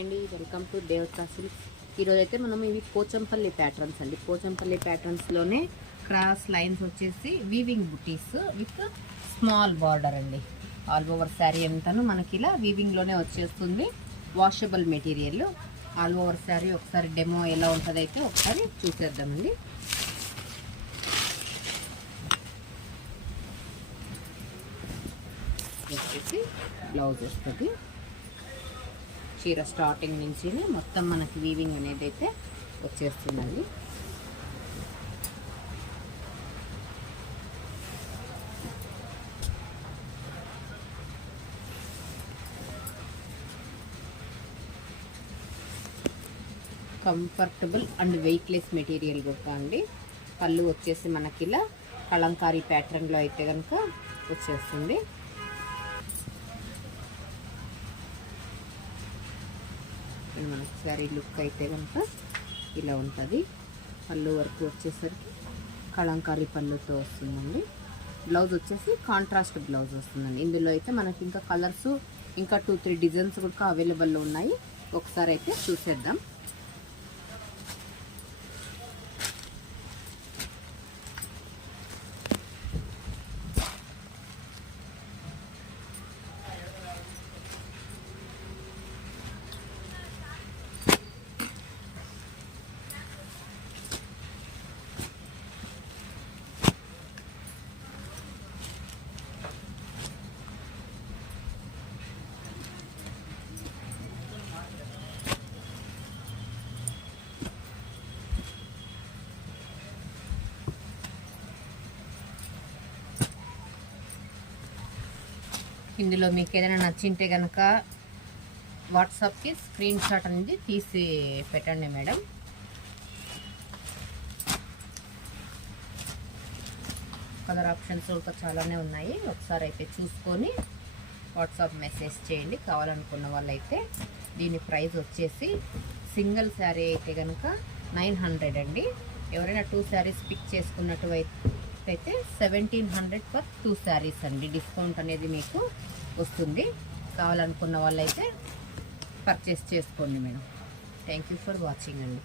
అండి welcome to దేవతా silks. ఈరోజైతే మనం ఇవి పోచంపల్లి ప్యాటర్న్స్ అండి. పోచంపల్లి ప్యాటర్న్స్లోనే క్రాస్ లైన్స్ వచ్చేసి weaving buttis with small border అండి. ఆల్ ఓవర్ శారీ అంతాను మనకి ఇలా వీవింగ్లోనే వచ్చేస్తుంది. Washable material all over sari. ఒకసారి డెమో ఎలా ఉంటుందైతే ఒకసారి చూసేద్దామండి. వచ్చేసి బ్లౌజ్ వస్తుంది. చీర స్టార్టింగ్ నుంచి మొత్తం మనకి వీవింగ్ అనేది అయితే వచ్చేస్తుందండి. కంఫర్టబుల్ అండ్ వెయిట్లెస్ మెటీరియల్ కూడా అండి. పళ్ళు వచ్చేసి మనకి ఇలా కలంకారీ ప్యాటర్న్లో అయితే కనుక వచ్చేస్తుంది. మనకి శారీ లుక్ అయితే కనుక ఇలా ఉంటుంది. పళ్ళు వరకు వచ్చేసరికి కలంకారీ పళ్ళుతో వస్తుందండి. బ్లౌజ్ వచ్చేసి కాంట్రాస్ట్ బ్లౌజ్ వస్తుందండి. ఇందులో అయితే మనకి ఇంకా కలర్స్ ఇంకా 2-3 డిజైన్స్ కూడా అవైలబుల్లో ఉన్నాయి. ఒకసారి అయితే చూసేద్దాం. ఇందులో మీకు ఏదైనా నచ్చింటే కనుక వాట్సాప్కి స్క్రీన్ షాట్ అనేది తీసి పెట్టండి మేడం. కలర్ ఆప్షన్స్ ఇంకా చాలానే ఉన్నాయి. ఒకసారి అయితే చూసుకొని వాట్సాప్ మెసేజ్ చేయండి కావాలనుకున్న వాళ్ళైతే. దీని ప్రైస్ వచ్చేసి సింగిల్ శారీ అయితే కనుక 900 అండి. ఎవరైనా 2 శారీస్ పిక్ చేసుకున్నట్టు అయితే 1700 ఫర్ 2 శారీస్ అండి. డిస్కౌంట్ అనేది మీకు వస్తుంది. కావాలనుకున్న వాళ్ళైతే పర్చేస్ చేసుకోండి madam. Thank you for watching అండి.